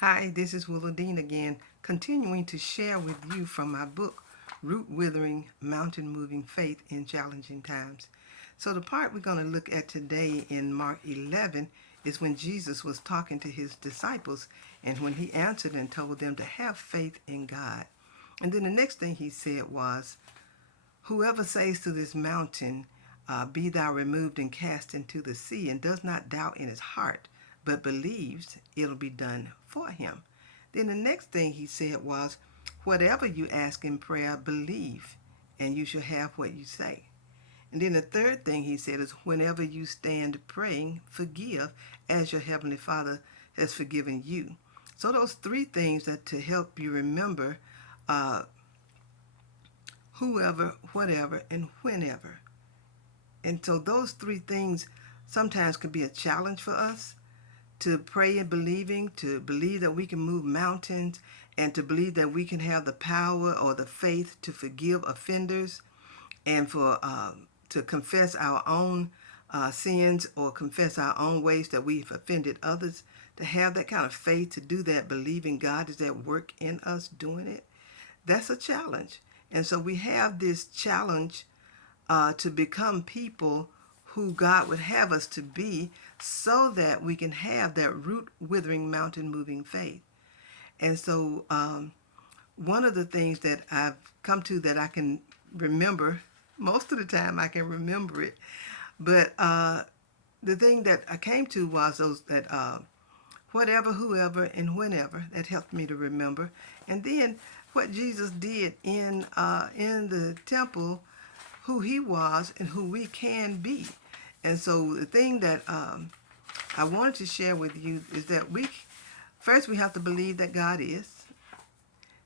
Hi, this is Willow Dean again, continuing to share with you from my book, Root Withering, Mountain Moving Faith in Challenging Times. So, the part we're going to look at today in Mark 11 is when Jesus was talking to his disciples and when he answered and told them to have faith in God. And then the next thing he said was, whoever says to this mountain, be thou removed and cast into the sea, and does not doubt in his heart, but believes it'll be done for him. Then the next thing he said was, whatever you ask in prayer, believe, and you shall have what you say. And then the third thing he said is, whenever you stand praying, forgive as your heavenly Father has forgiven you. So those three things that to help you remember uh, whoever, whatever, and whenever. And so those three things sometimes can be a challenge for us to pray and believing, to believe that we can move mountains, and to believe that we can have the power or the faith to forgive offenders, and for to confess our own sins or confess our own ways that we've offended others. To have that kind of faith to do that, believing God is at work in us doing it, that's a challenge. And so we have this challenge to become people who God would have us to be so that we can have that root withering, mountain moving faith. And so, one of the things that I've come to that I can remember, most of the time I can remember it, but the thing that I came to was those that whatever, whoever, and whenever, that helped me to remember. And then what Jesus did in the temple, who he was and who we can be. And so the thing that I wanted to share with you is that first we have to believe that God is.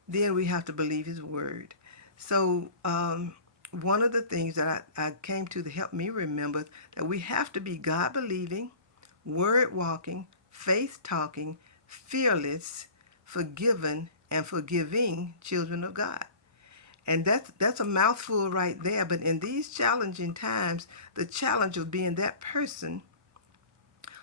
Then we have to believe his word. So one of the things that I came to help me remember that we have to be God believing, word walking, faith talking, fearless, forgiven, and forgiving children of God. And that's a mouthful right there. But in these challenging times, the challenge of being that person,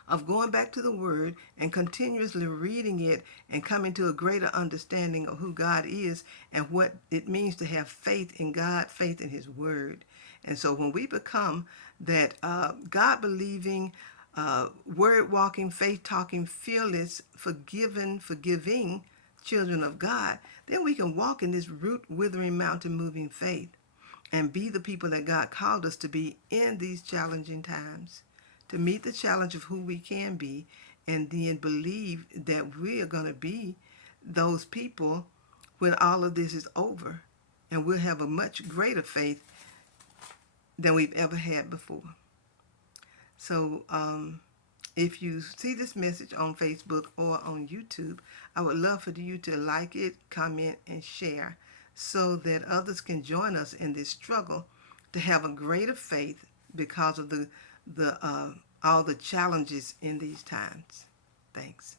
of going back to the Word and continuously reading it and coming to a greater understanding of who God is and what it means to have faith in God, faith in His Word. And so when we become that God believing, word walking, faith talking, fearless, forgiving children of God, then we can walk in this root withering, mountain moving faith and be the people that God called us to be in these challenging times, to meet the challenge of who we can be, and then believe that we are going to be those people when all of this is over, and we'll have a much greater faith than we've ever had before. So if you see this message on Facebook or on YouTube, I would love for you to like it, comment, and share so that others can join us in this struggle to have a greater faith because of the all the challenges in these times. Thanks.